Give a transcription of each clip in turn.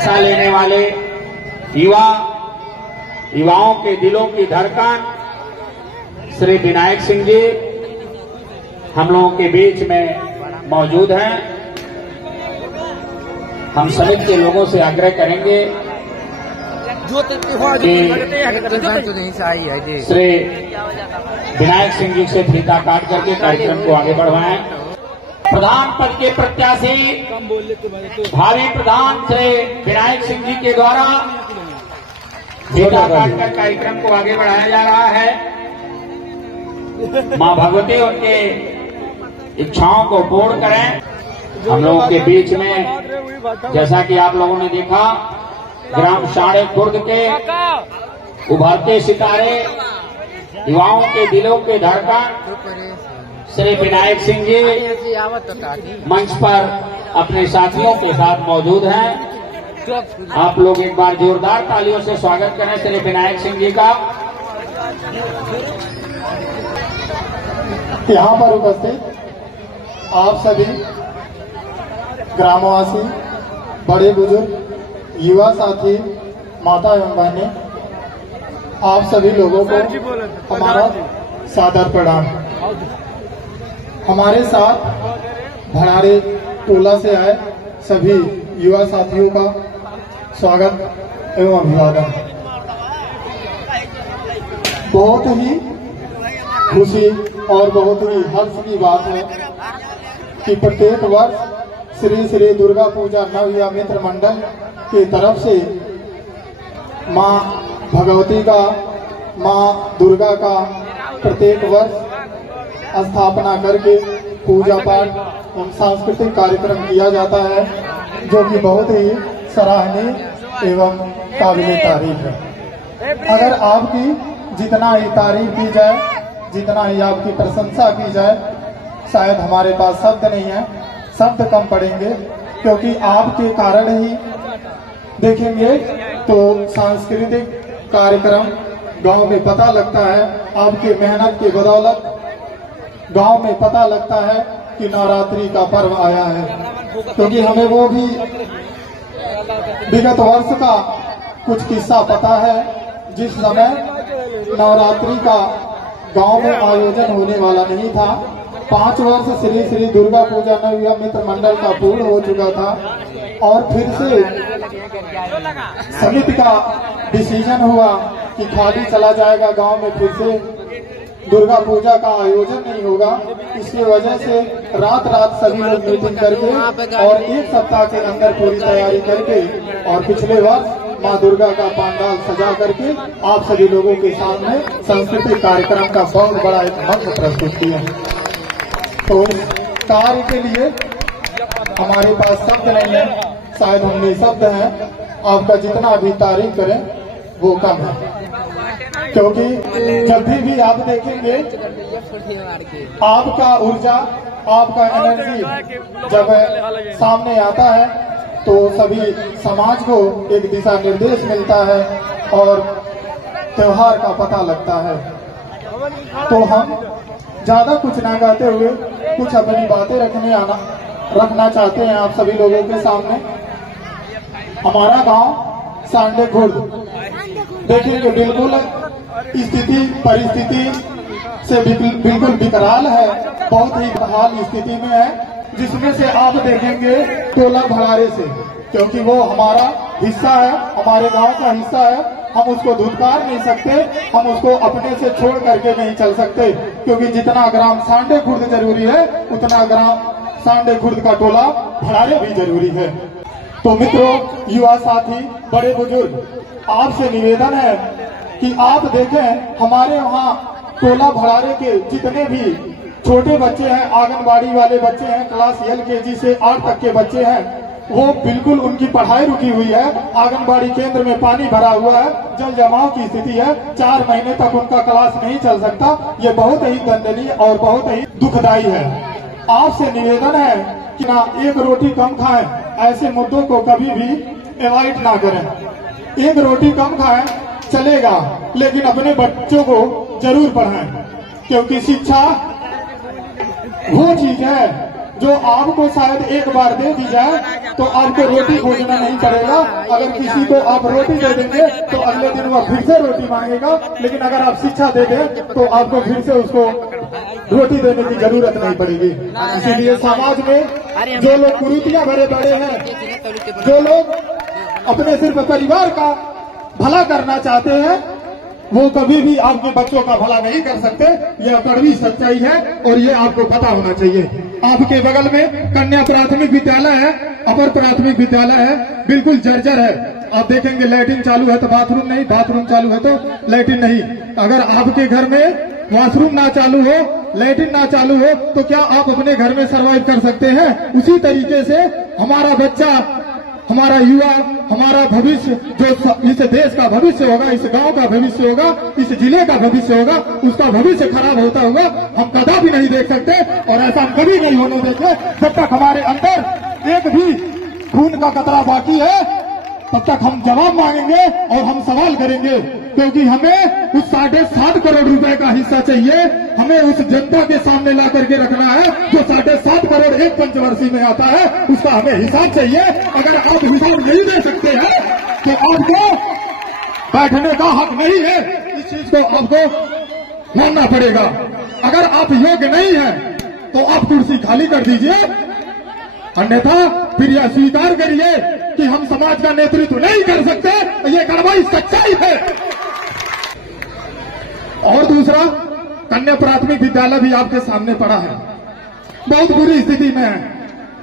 हिस्सा लेने वाले युवाओं के दिलों की धड़कन श्री विनायक सिंह जी हम लोगों के बीच में मौजूद हैं। हम समिति के लोगों से आग्रह करेंगे कि श्री विनायक सिंह जी से फीता काट करके कार्यक्रम को आगे बढ़वाएं। प्रधान पद के प्रत्याशी भावी प्रधान श्री विनायक सिंह जी के द्वारा फीता काटकर कार्यक्रम को आगे बढ़ाया जा रहा है। मां भगवती उनके इच्छाओं को पूर्ण करें। हम लोगों के बीच में जैसा कि आप लोगों ने देखा, ग्राम साढ़े खुर्द के उभरते सितारे, युवाओं के दिलों के धड़कन श्री विनायक सिंह जी मंच पर अपने साथियों के साथ मौजूद हैं। आप लोग एक बार जोरदार तालियों से स्वागत करें श्री विनायक सिंह जी का। यहाँ पर उपस्थित आप सभी ग्रामवासी, बड़े बुजुर्ग, युवा साथी, माता एवं बहनें, आप सभी लोगों को हमारा सादर प्रणाम। हमारे साथ भड़ारे टोला से आए सभी युवा साथियों का स्वागत एवं अभिवादन। बहुत ही खुशी और बहुत ही हर्ष की बात है कि प्रत्येक वर्ष श्री श्री दुर्गा पूजा नवयुवा मित्र मंडल की तरफ से मां भगवती का, मां दुर्गा का प्रत्येक वर्ष स्थापना करके पूजा पाठ एवं सांस्कृतिक कार्यक्रम किया जाता है, जो कि बहुत ही सराहनीय एवं काबिले तारीफ है। अगर आपकी जितना ही तारीफ की जाए, जितना ही आपकी प्रशंसा की जाए, शायद हमारे पास शब्द नहीं है, शब्द कम पड़ेंगे, क्योंकि आपके कारण ही देखेंगे तो सांस्कृतिक कार्यक्रम गांव में पता लगता है। आपके मेहनत की बदौलत गांव में पता लगता है कि नवरात्रि का पर्व आया है, क्योंकि हमें वो भी विगत वर्ष का कुछ किस्सा पता है, जिस समय नवरात्रि का गांव में आयोजन होने वाला नहीं था। 5 वर्ष श्री श्री दुर्गा पूजा नवयुवा मित्र मंडल का पूर्ण हो चुका था और फिर से समिति का डिसीजन हुआ कि खाली चला जाएगा, गांव में फिर से दुर्गा पूजा का आयोजन नहीं होगा। इसकी वजह से रात रात सभी लोग मीटिंग करके और 1 सप्ताह के अंदर पूरी तैयारी करके और पिछले वर्ष मां दुर्गा का पंडाल सजा करके आप सभी लोगों के सामने सांस्कृतिक कार्यक्रम का बहुत बड़ा एक मंच प्रस्तुत किया। तो कार्य के लिए हमारे पास शब्द नहीं है, शायद हम निःशब्द हैं। आपका जितना भी तारीफ करें वो कम है, क्योंकि जब भी आप देखेंगे आपका ऊर्जा, आपका एनर्जी जब सामने आता है तो सभी समाज को एक दिशा निर्देश मिलता है और त्योहार का पता लगता है। तो हम ज्यादा कुछ ना कहते हुए कुछ अपनी बातें रखना चाहते हैं आप सभी लोगों के सामने। हमारा गांव सांडे खुर्द देखेंगे बिल्कुल परिस्थिति से बिल्कुल विकराल है, बहुत ही बदहाल स्थिति में है, जिसमें से आप देखेंगे टोला भड़ारे से, क्योंकि वो हमारा हिस्सा है, हमारे गांव का हिस्सा है। हम उसको धुतकार नहीं सकते, हम उसको अपने से छोड़ करके नहीं चल सकते, क्योंकि जितना ग्राम सांडे खुर्द जरूरी है उतना ग्राम सांडे खुर्द का टोला भड़ारे भी जरूरी है। तो मित्रों, युवा साथी, बड़े बुजुर्ग, आपसे निवेदन है कि आप देखें हमारे वहाँ टोला भड़ारे के जितने भी छोटे बच्चे हैं, आंगनबाड़ी वाले बच्चे हैं, क्लास LKG से 8 तक के बच्चे हैं, वो बिल्कुल उनकी पढ़ाई रुकी हुई है। आंगनबाड़ी केंद्र में पानी भरा हुआ है, जल जमाव की स्थिति है, 4 महीने तक उनका क्लास नहीं चल सकता। ये बहुत ही दंदनीय और बहुत ही दुखदायी है। आपसे निवेदन है कि ना एक रोटी कम खाएं, ऐसे मुद्दों को कभी भी अवॉइड ना करें। एक रोटी कम खाएं चलेगा, लेकिन अपने बच्चों को जरूर पढ़ाएं, क्योंकि शिक्षा वो चीज है जो आपको शायद एक बार दे दी जाए तो आपको रोटी खोजना नहीं पड़ेगा। अगर किसी को आप रोटी दे देंगे तो अगले दिन वह फिर से रोटी मांगेगा, लेकिन अगर आप शिक्षा दे दें तो आपको फिर से उसको रोटी देने की जरूरत नहीं पड़ेगी। इसीलिए समाज में जो लोग कुरीतियां भरे पड़े हैं, जो लोग अपने सिर्फ परिवार का भला करना चाहते हैं, वो कभी भी आपके बच्चों का भला नहीं कर सकते। यह कड़वी सच्चाई है और ये आपको पता होना चाहिए। आपके बगल में कन्या प्राथमिक विद्यालय है, अपर प्राथमिक विद्यालय है, बिल्कुल जर्जर है। आप देखेंगे लैट्रिन चालू है तो बाथरूम नहीं, बाथरूम चालू है तो लैट्रिन नहीं। अगर आपके घर में वॉशरूम ना चालू हो, लैट्रिन ना चालू हो, तो क्या आप अपने घर में सर्वाइव कर सकते हैं? उसी तरीके से हमारा बच्चा, हमारा युवा, हमारा भविष्य, जो इस देश का भविष्य होगा, इस गांव का भविष्य होगा, इस जिले का भविष्य होगा, उसका भविष्य खराब होता हुआ हम कदापि नहीं देख सकते और ऐसा हम कभी नहीं होने देंगे। जब तक हमारे अंदर एक भी खून का कतरा बाकी है तब तक हम जवाब मांगेंगे और हम सवाल करेंगे, क्योंकि हमें उस 7.5 करोड़ रुपए का हिस्सा चाहिए। हमें उस जनता के सामने ला करके रखना है जो 7.5 करोड़ एक पंचवर्षीय में आता है, उसका हमें हिसाब चाहिए। अगर आप हिसाब नहीं दे सकते हैं तो आपको बैठने का हक नहीं है। इस चीज को आपको मानना पड़ेगा। अगर आप योग्य नहीं है तो आप कुर्सी खाली कर दीजिए, अन्यथा फिर यह स्वीकार करिए कि हम समाज का नेतृत्व नहीं कर सकते। ये कार्रवाई सच्चाई है। और दूसरा, कन्या प्राथमिक विद्यालय भी आपके सामने पड़ा है, बहुत बुरी स्थिति में है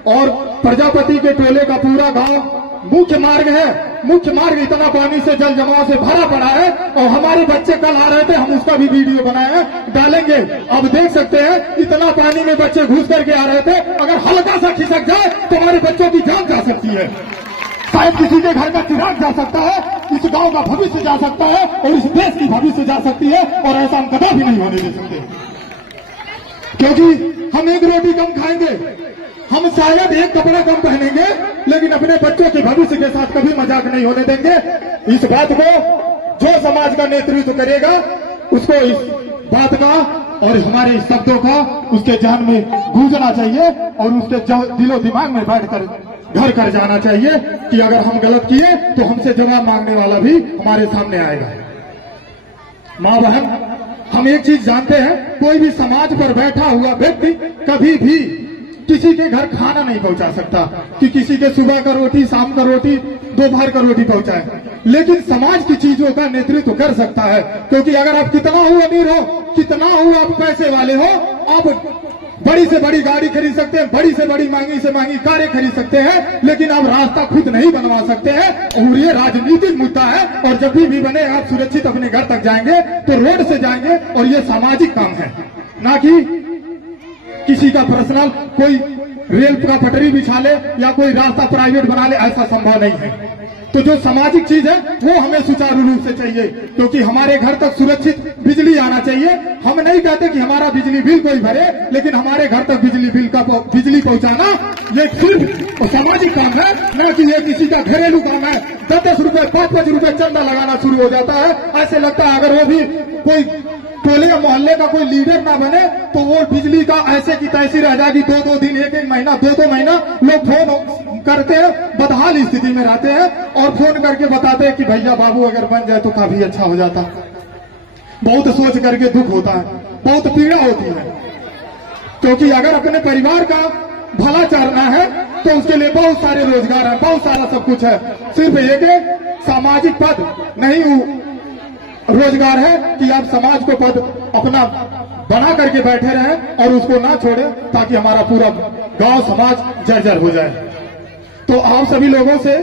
और प्रजापति के टोले का पूरा गांव मुख्य मार्ग है। मुख्य मार्ग इतना पानी से, जल जमाव से भरा पड़ा है और हमारे बच्चे कल आ रहे थे, हम उसका भी वीडियो बनाए डालेंगे। अब देख सकते हैं इतना पानी में बच्चे घुस करके आ रहे थे। अगर हल्का सा खिसक जाए तो हमारे बच्चों की जान जा सकती है, शायद किसी के घर का चिराग जा सकता है, इस गांव का भविष्य जा सकता है और इस देश की भविष्य जा सकती है। और ऐसा हम कदापि नहीं होने दे सकते, क्योंकि हम एक रोटी कम खाएंगे, हम शायद एक कपड़ा कम पहनेंगे, लेकिन अपने बच्चों के भविष्य के साथ कभी मजाक नहीं होने देंगे। इस बात को जो समाज का नेतृत्व करेगा उसको इस बात का और हमारे शब्दों का उसके जान में गूंजना चाहिए और उसके दिलो दिमाग में बैठकर घर कर जाना चाहिए कि अगर हम गलत किए तो हमसे जवाब मांगने वाला भी हमारे सामने आएगा। माँ बहन, हम एक चीज जानते हैं, कोई भी समाज पर बैठा हुआ व्यक्ति कभी भी किसी के घर खाना नहीं पहुंचा सकता कि किसी के सुबह का रोटी, शाम का रोटी, दोपहर का रोटी पहुंचाए, लेकिन समाज की चीजों का नेतृत्व कर सकता है। क्योंकि अगर आप कितना हो अमीर हो, कितना हो आप पैसे वाले हो, आप बड़ी से बड़ी गाड़ी खरीद सकते हैं, बड़ी से बड़ी महंगी से महंगी कारें खरीद सकते हैं, लेकिन आप रास्ता खुद नहीं बनवा सकते हैं। और ये राजनीतिक मुद्दा है और जब भी बने आप सुरक्षित अपने घर तक जाएंगे तो रोड से जाएंगे और ये सामाजिक काम है, ना कि किसी का पर्सनल कोई रेल का पटरी बिछा ले या कोई रास्ता प्राइवेट बना ले, ऐसा संभव नहीं है। तो जो सामाजिक चीज है वो हमें सुचारू रूप से चाहिए, क्योंकि हमारे घर तक सुरक्षित बिजली आना चाहिए। हम नहीं कहते कि हमारा बिजली बिल कोई भरे, लेकिन हमारे घर तक बिजली पहुंचाना ये सिर्फ सामाजिक काम है, न कि ये किसी का घरेलू काम है। 10-10 रुपए 5-5 रुपए चंदा लगाना शुरू हो जाता है। ऐसे लगता है अगर वो भी कोई टोले या मोहल्ले का कोई लीडर ना बने तो वो बिजली का ऐसे की तैसी रह जाएगी। 2-2 दिन, 1-1 महीना, 2-2 महीना लोग फोन करते हैं, बदहाल स्थिति में रहते हैं और फोन करके बताते हैं कि भैया बाबू अगर बन जाए तो काफी अच्छा हो जाता। बहुत सोच करके दुख होता है, बहुत पीड़ा होती है, क्योंकि अगर अपने परिवार का भला चाहना है तो उसके लिए बहुत सारे रोजगार है, बहुत सारा सब कुछ है। सिर्फ एक सामाजिक पद नहीं रोजगार है कि आप समाज को पद अपना बना करके बैठे रहें और उसको ना छोड़े, ताकि हमारा पूरा गांव समाज जर्जर हो जाए। तो आप सभी लोगों से,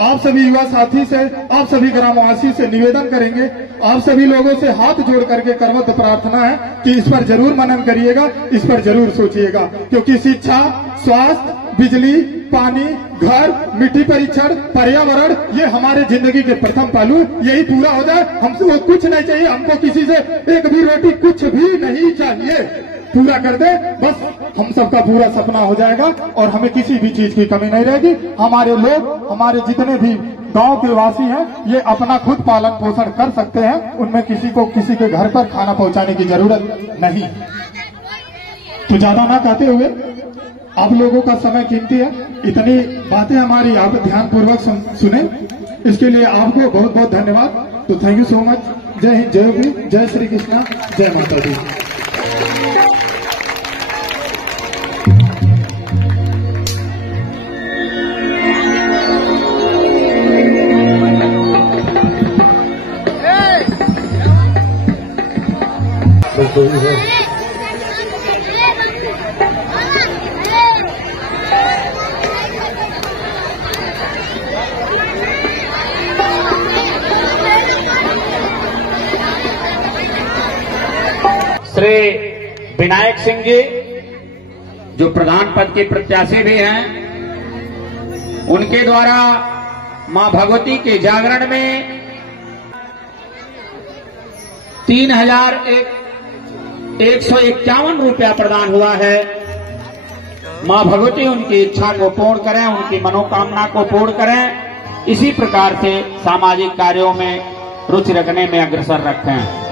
आप सभी युवा साथी से, आप सभी ग्रामवासी से निवेदन करेंगे, आप सभी लोगों से हाथ जोड़ करके करवत प्रार्थना है कि इस पर जरूर मनन करिएगा, इस पर जरूर सोचिएगा, क्योंकि शिक्षा, स्वास्थ्य, बिजली, पानी, घर, मिट्टी परीक्षण, पर्यावरण, ये हमारे जिंदगी के प्रथम पहलू, यही पूरा हो जाए हमको कुछ नहीं चाहिए। हमको किसी से एक भी रोटी कुछ भी नहीं चाहिए, पूरा कर दे बस, हम सबका पूरा सपना हो जाएगा और हमें किसी भी चीज की कमी नहीं रहेगी। हमारे लोग, हमारे जितने भी गांव के वासी हैं, ये अपना खुद पालन पोषण कर सकते हैं, उनमें किसी को किसी के घर पर खाना पहुंचाने की जरूरत नहीं। तो ज्यादा ना कहते हुए, आप लोगों का समय कीमती है, इतनी बातें हमारी आप ध्यान पूर्वक सुने, इसके लिए आपको बहुत बहुत धन्यवाद। तो थैंक यू सो मच। जय हिंद, जय वीर, जय श्री कृष्णा, जय माता दी। श्री विनायक सिंह जी जो प्रधान पद के प्रत्याशी भी हैं, उनके द्वारा मां भगवती के जागरण में 3,151 रुपया प्रदान हुआ है। मां भगवती उनकी इच्छा को पूर्ण करें, उनकी मनोकामना को पूर्ण करें। इसी प्रकार से सामाजिक कार्यों में रुचि रखने में अग्रसर रखें।